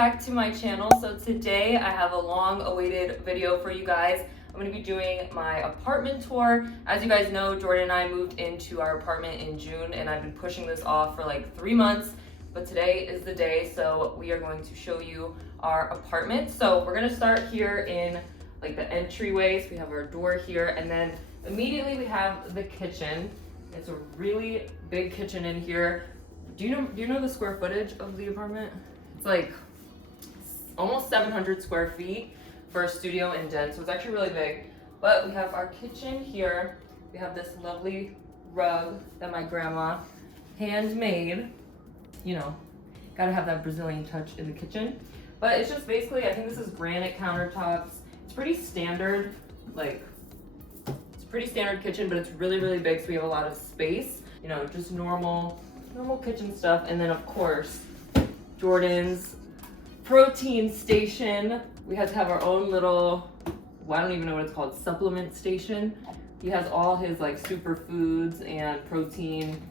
back to my channel. So today I have a long awaited video for you guys. I'm going to be doing my apartment tour. As you guys know, Jordan and I moved into our apartment in June and I've been pushing this off for like 3 months, but today is the day. So we are going to show you our apartment. So we're going to start here in like the entryway. So we have our door here and then immediately we have the kitchen. It's a really big kitchen in here. Do you know the square footage of the apartment? It's like almost 700 square feet for a studio and den, so it's actually really big. But we have our kitchen here. We have this lovely rug that my grandma handmade. You know, gotta have that Brazilian touch in the kitchen. But it's just basically, I think this is granite countertops. It's pretty standard, like, it's a pretty standard kitchen, but it's really, really big, so we have a lot of space. You know, just normal kitchen stuff. And then of course, Jordan's protein station. We had to have our own little, well, I don't even know what it's called, supplement station. He has all his like superfoods and protein,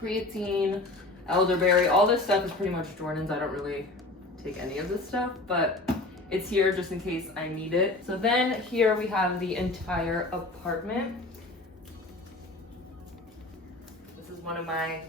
creatine, elderberry, all this stuff is pretty much Jordan's. I don't really take any of this stuff, but it's here just in case I need it. So then here we have the entire apartment. This is one of my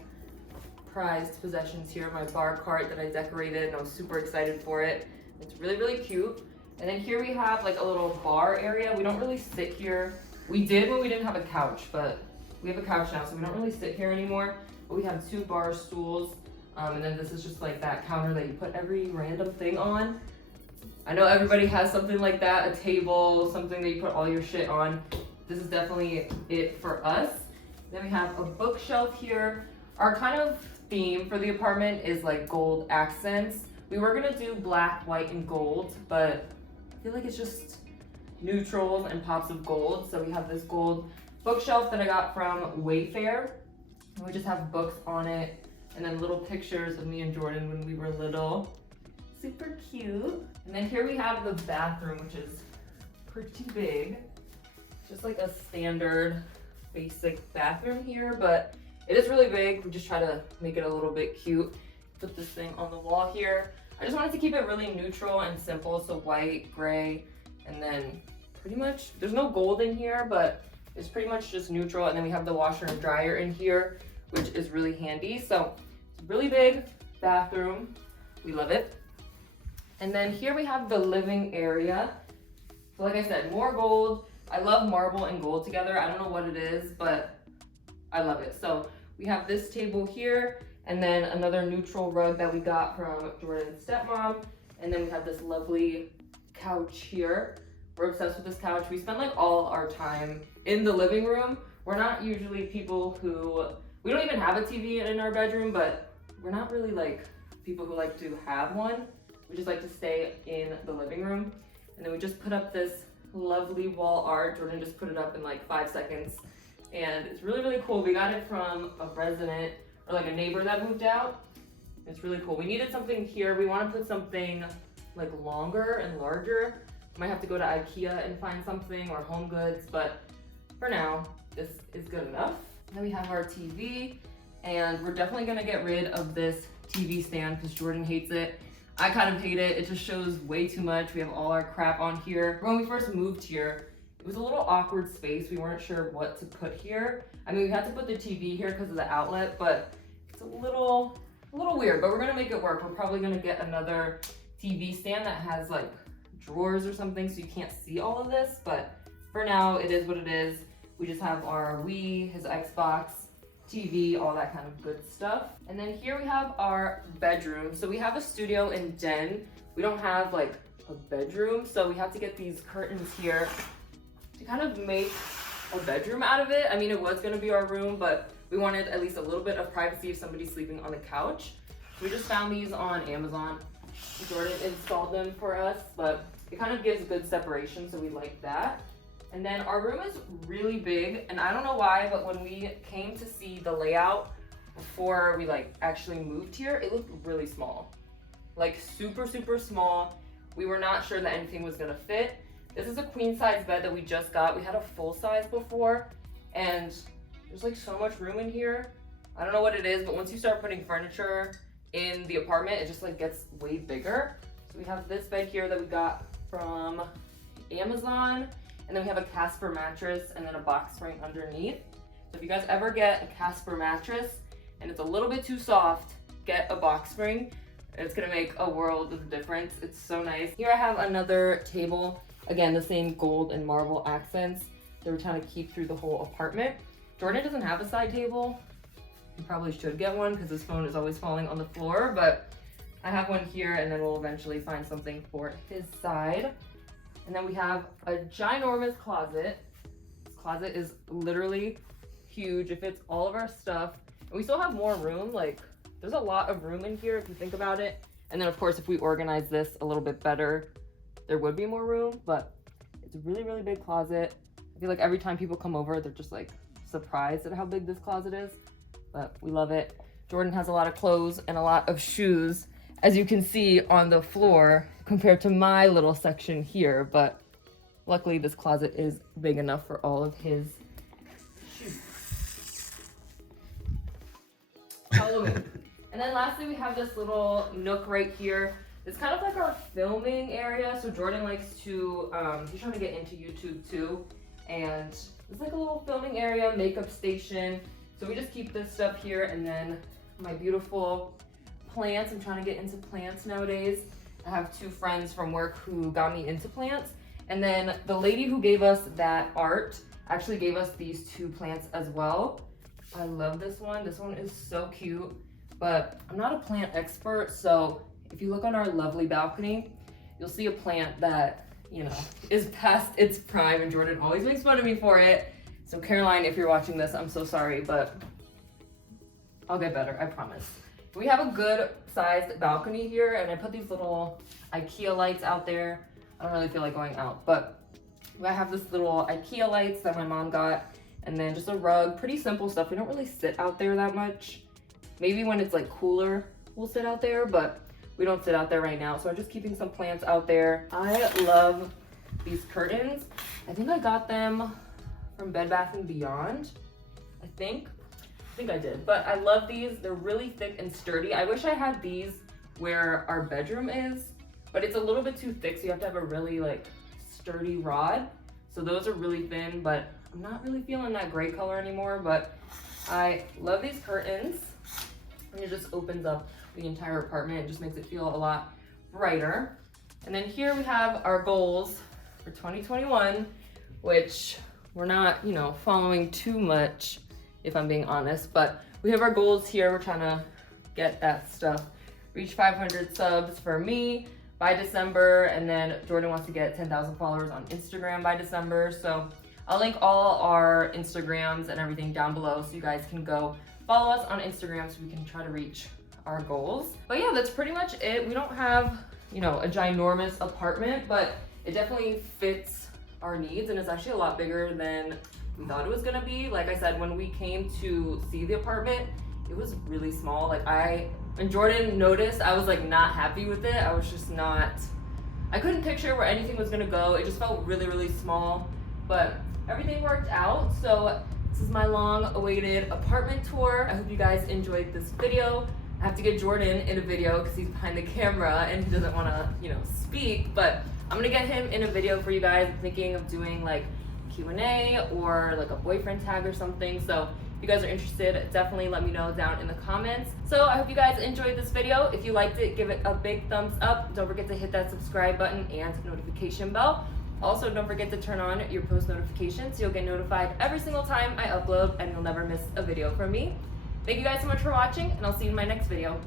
prized possessions here, my bar cart that I decorated, and I was super excited for it. It's really, really cute. And then here we have like a little bar area. We don't really sit here. We did when we didn't have a couch, but we have a couch now, so we don't really sit here anymore. But we have 2 bar stools, and then this is just like that counter that you put every random thing on. I know everybody has something like that, a table, something that you put all your shit on. This is definitely it for us. Then we have a bookshelf here. Our kind of theme for the apartment is like gold accents. We were gonna do black, white, and gold, but I feel like it's just neutrals and pops of gold. So we have this gold bookshelf that I got from Wayfair. And we just have books on it and then little pictures of me and Jordan when we were little. Super cute. And then here we have the bathroom, which is pretty big. Just like a standard basic bathroom here, but it is really big. We just try to make it a little bit cute. Put this thing on the wall here. I just wanted to keep it really neutral and simple. So white, gray, and then pretty much, there's no gold in here, but it's pretty much just neutral. And then we have the washer and dryer in here, which is really handy. So it's a really big bathroom. We love it. And then here we have the living area. So like I said, more gold. I love marble and gold together. I don't know what it is, but I love it. So we have this table here, and then another neutral rug that we got from Jordan's stepmom. And then we have this lovely couch here. We're obsessed with this couch. We spend like all our time in the living room. We're not usually people who, we don't even have a TV in our bedroom, but we're not really like people who like to have one. We just like to stay in the living room. And then we just put up this lovely wall art. Jordan just put it up in like 5 seconds. And it's really, really cool. We got it from a resident or like a neighbor that moved out. It's really cool. We needed something here. We want to put something like longer and larger. Might have to go to IKEA and find something or Home Goods, but for now, this is good enough. Then we have our TV, and we're definitely gonna get rid of this TV stand because Jordan hates it. I kind of hate it. It just shows way too much. We have all our crap on here. When we first moved here, it was a little awkward space. We weren't sure what to put here. I mean, we had to put the TV here because of the outlet, but it's a little weird, but we're gonna make it work. We're probably gonna get another TV stand that has like drawers or something so you can't see all of this, but for now, it is what it is. We just have our Wii, his Xbox, TV, all that kind of good stuff. And then here we have our bedroom. So we have a studio and den. We don't have like a bedroom, so we have to get these curtains here to kind of make a bedroom out of it. I mean, it was gonna be our room, but we wanted at least a little bit of privacy if somebody's sleeping on the couch. We just found these on Amazon. Jordan installed them for us, but it kind of gives good separation, so we like that. And then our room is really big, and I don't know why, but when we came to see the layout before we like actually moved here, it looked really small. Like super, super small. We were not sure that anything was gonna fit. This is a queen size bed that we just got. We had a full size before, and there's like so much room in here. I don't know what it is, but once you start putting furniture in the apartment, it just like gets way bigger. So we have this bed here that we got from Amazon, and then we have a Casper mattress and then a box spring underneath. So if you guys ever get a Casper mattress and it's a little bit too soft, get a box spring. It's gonna make a world of difference. It's so nice. Here I have another table. Again, the same gold and marble accents that we're trying to keep through the whole apartment. Jordan doesn't have a side table. He probably should get one because his phone is always falling on the floor, but I have one here, and then we'll eventually find something for his side. And then we have a ginormous closet. This closet is literally huge. It fits all of our stuff. And we still have more room. Like, there's a lot of room in here if you think about it. And then of course, if we organize this a little bit better, there would be more room, but it's a really, really big closet. I feel like every time people come over, they're just like surprised at how big this closet is, but we love it. Jordan has a lot of clothes and a lot of shoes, as you can see on the floor, compared to my little section here, but luckily this closet is big enough for all of his shoes. Follow me. And then lastly, we have this little nook right here. It's kind of like our filming area. So Jordan likes to, he's trying to get into YouTube too. And it's like a little filming area, makeup station. So we just keep this stuff here. And then my beautiful plants. I'm trying to get into plants nowadays. I have two friends from work who got me into plants. And then the lady who gave us that art actually gave us these two plants as well. I love this one. This one is so cute, but I'm not a plant expert. So if you look on our lovely balcony, you'll see a plant that, you know, is past its prime, and Jordan always makes fun of me for it. So Caroline, if you're watching this, I'm so sorry, but I'll get better, I promise. We have a good sized balcony here, and I put these little IKEA lights out there. I don't really feel like going out, but I have this little IKEA lights that my mom got, and then just a rug, pretty simple stuff. We don't really sit out there that much. Maybe when it's like cooler, we'll sit out there, but we don't sit out there right now. So I'm just keeping some plants out there. I love these curtains. I think I got them from Bed Bath & Beyond, I think I did, but I love these. They're really thick and sturdy. I wish I had these where our bedroom is, but it's a little bit too thick, so you have to have a really like sturdy rod. So those are really thin, but I'm not really feeling that gray color anymore, but I love these curtains. And it just opens up the entire apartment. It just makes it feel a lot brighter. And then here we have our goals for 2021, which we're not, you know, following too much, if I'm being honest, but we have our goals here. We're trying to get that stuff, reach 500 subs for me by December, and then Jordan wants to get 10,000 followers on Instagram by December. So I'll link all our Instagrams and everything down below so you guys can go follow us on Instagram so we can try to reach our goals. But yeah, that's pretty much it. We don't have, you know, a ginormous apartment, but it definitely fits our needs, and it's actually a lot bigger than we thought it was gonna be. Like I said, when we came to see the apartment, it was really small. Like when Jordan noticed, I was like not happy with it. I was just not, I couldn't picture where anything was gonna go. It just felt really, really small, but everything worked out. So this is my long awaited apartment tour. I hope you guys enjoyed this video. I have to get Jordan in a video because he's behind the camera and he doesn't wanna, you know, speak, but I'm gonna get him in a video for you guys. I'm thinking of doing like Q&A or like a boyfriend tag or something. So if you guys are interested, definitely let me know down in the comments. So I hope you guys enjoyed this video. If you liked it, give it a big thumbs up. Don't forget to hit that subscribe button and notification bell. Also, don't forget to turn on your post notifications so you'll get notified every single time I upload and you'll never miss a video from me. Thank you guys so much for watching, and I'll see you in my next video.